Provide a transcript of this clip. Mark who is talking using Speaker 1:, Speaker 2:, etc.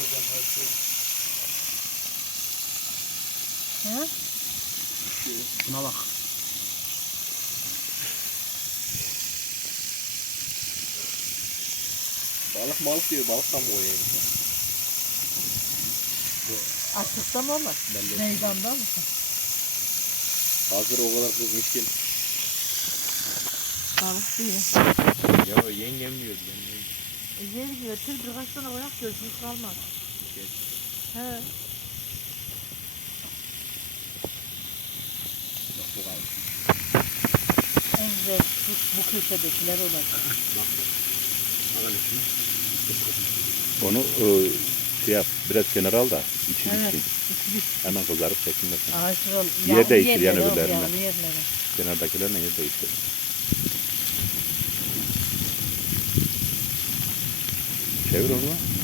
Speaker 1: alacağım her şeyi.
Speaker 2: He?
Speaker 3: Buna bak.
Speaker 1: Balık balık diyor balık da mı koyayım?
Speaker 2: Açıkta mı olur? Meydanda mısın?
Speaker 1: Hazır o kadar kızmışken.
Speaker 2: Balık değil.
Speaker 1: Ya
Speaker 2: Götür birkaç tane koyak gözümüz kalmaz.
Speaker 1: Geç.
Speaker 2: He.
Speaker 1: Bak bu kadar.
Speaker 2: En güzel bu, bu köşedekiler olacak.
Speaker 4: Onu e, şey yap, biraz kenara al da içi
Speaker 2: Evet.
Speaker 4: bitsin. Hemen kızarıp çekilmesin.
Speaker 2: Aha şural.
Speaker 4: Yer değiştir yani öbürlerine. Kenardakilerle yer değiştir. Çevir onu.